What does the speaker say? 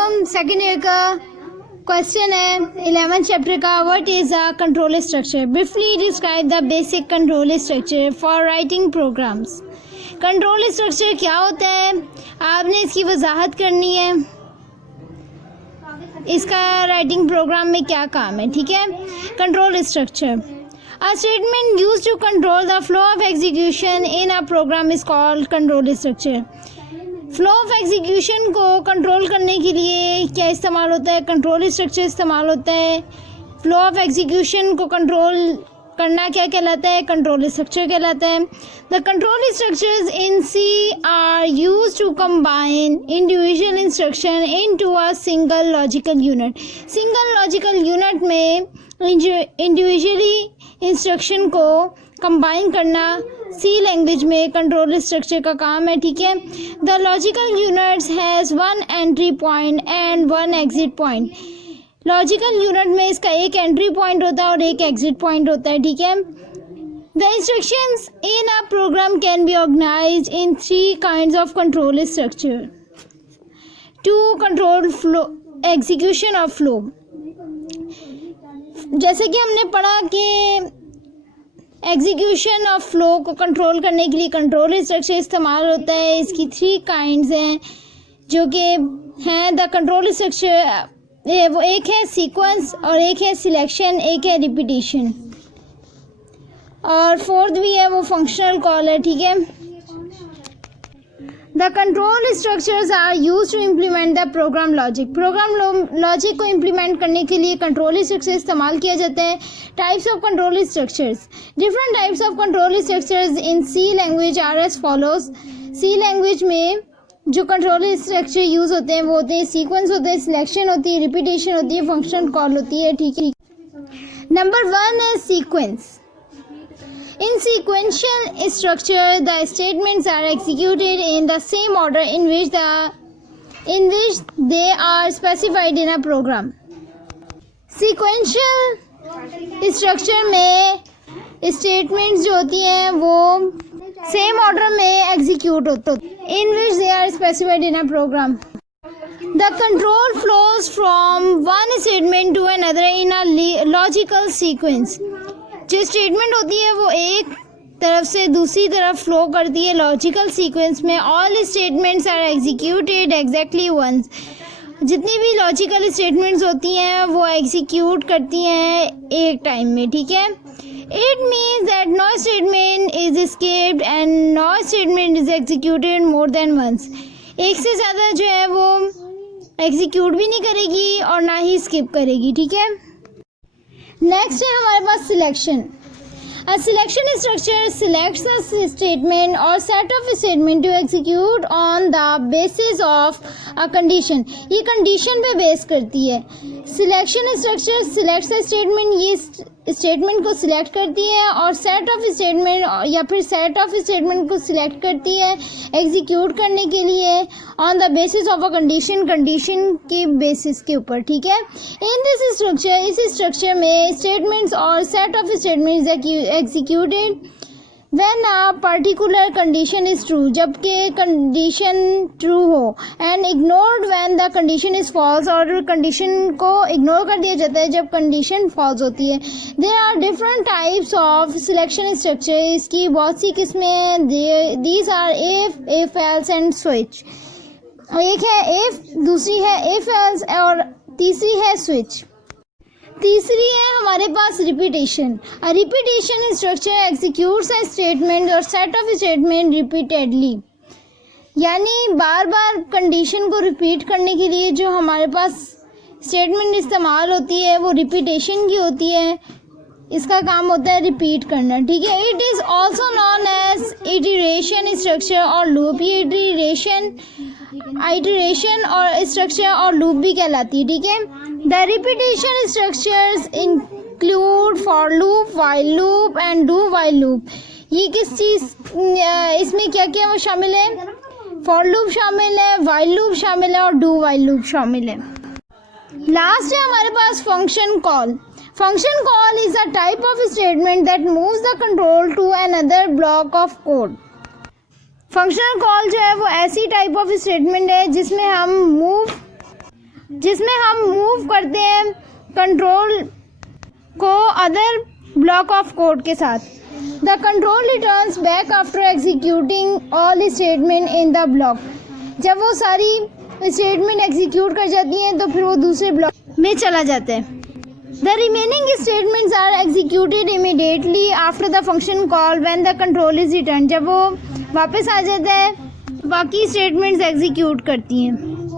वालेकुम। Second year का question है 11th चैप्टर का। What is a control structure? Briefly describe the basic control structure for writing programs. Control structure क्या होता है, आपने इसकी वजाहत करनी है, इसका राइटिंग प्रोग्राम में क्या काम है। ठीक है। Control structure, a statement used to control the flow of execution in a program is called control structure. Flow of execution को कंट्रोल करने के लिए क्या इस्तेमाल होता है? कंट्रोल स्ट्रक्चर इस्तेमाल होता है। फ्लो ऑफ एग्जीक्यूशन को कंट्रोल करना क्या कहलाता है? कंट्रोल स्ट्रक्चर कहलाता है। The control structures in C are used to combine individual instruction into a single logical unit. Single logical unit में इंडिविजुअली इंस्ट्रक्शन को कंबाइन करना सी लैंग्वेज में कंट्रोल स्ट्रक्चर का काम है। ठीक है। The logical units has one entry point and one exit point. Logical unit में इसका एक एंट्री पॉइंट होता है और एक एग्जिट पॉइंट होता है। ठीक है। The instructions in a program can be organised in 3 kinds of control structure to control flow execution of flow. जैसे कि हमने पढ़ा कि एग्जीक्यूशन ऑफ फ्लो को कंट्रोल करने के लिए कंट्रोल स्ट्रक्चर इस्तेमाल होता है। इसकी 3 काइंड्स हैं जो कि हैं द कंट्रोल स्ट्रक्चर। वो एक है सीक्वेंस और एक है सिलेक्शन, एक है रिपीटिशन और फोर्थ भी है वो फंक्शनल कॉल है। ठीक है। The control structures are use to implement the program logic. Program logic को इम्प्लीमेंट करने के लिए कंट्रोल स्ट्रक्चर इस्तेमाल किया जाता है। Types of control structures, different types of control structures in C language are as follows. C language में जो कंट्रोल स्ट्रक्चर यूज होते हैं वो होते हैं सीक्वेंस होते हैं, सिलेक्शन होती है, रिपीटेशन होती है, फंक्शन कॉल होती है। ठीक है। नंबर 1 है sequence. In sequential structure, the statements are executed in the same order in which they are specified in a program. Sequential structure में statements जो होती हैं वो same order में execute होते हैं in which they are specified in a program. The control flows from one statement to another in a logical sequence. जो statement होती है वो एक तरफ से दूसरी तरफ फ्लो करती है लॉजिकल सीक्वेंस में। All statements are executed exactly once. जितनी भी लॉजिकल स्टेटमेंट्स होती हैं वो एग्जीक्यूट करती हैं एक टाइम में। ठीक है। It means that no statement is escaped and no statement is executed more than once. एक से ज़्यादा जो है वो एग्जीक्यूट भी नहीं करेगी और ना ही स्किप करेगी। ठीक है। नेक्स्ट है हमारे पास selection. A selection structure selects a statement और set of statement to execute on the basis of a condition. ये कंडीशन पे बेस करती है। Selection structure selects a statement, ये स्टेटमेंट को सिलेक्ट करती है और सेट ऑफ स्टेटमेंट या फिर सेट ऑफ स्टेटमेंट को सिलेक्ट करती है एग्जीक्यूट करने के लिए on the basis of a condition, condition के बेसिस के ऊपर। ठीक है। इन दिस स्ट्रक्चर, इस स्ट्रक्चर में स्टेटमेंट्स और set of statements executed when a particular condition is true, जबकि कंडीशन ट्रू हो, and ignored when the condition is false, और कंडीशन को इग्नोर कर दिया जाता है जब कंडीशन फॉल्स होती है। There are different types of selection structure. इसकी बहुत सी किस्में हैं। These are if else and switch. एक है इफ, दूसरी है इफ एल्स और तीसरी है स्विच। तीसरी है हमारे पास repetition. A repetition structure executes a statement और सेट ऑफ स्टेटमेंट रिपीटेडली। यानी बार बार कंडीशन को रिपीट करने के लिए जो हमारे पास स्टेटमेंट इस्तेमाल होती है वो रिपीटेशन की होती है। इसका काम होता है रिपीट करना। ठीक है। It is also known as iteration structure और लूप। ये आइटरेशन और स्ट्रक्चर और लूप भी कहलाती है। ठीक है। The repetition structures include for loop, while loop and do while loop. ये किस चीज़ इसमें क्या क्या वो शामिल है? फॉर लूप शामिल है, व्हाइल लूप शामिल है और डू व्हाइल लूप शामिल है। लास्ट है हमारे पास function call. Function call is a type of statement that moves the control to another block of code. Functional call जो है वो ऐसी टाइप ऑफ स्टेटमेंट है जिसमें हम मूव जिसमें हम मूव करते हैं कंट्रोल को अदर ब्लॉक ऑफ कोड के साथ। The control returns back after executing all statement in the block. जब वो सारी स्टेटमेंट एग्जीक्यूट कर जाती हैं तो फिर वो दूसरे ब्लॉक में चला जाता है। The remaining statements are executed immediately after the function call when the control is return. जब वो वापस आ जाता है बाकी स्टेटमेंट्स एग्जीक्यूट करती हैं।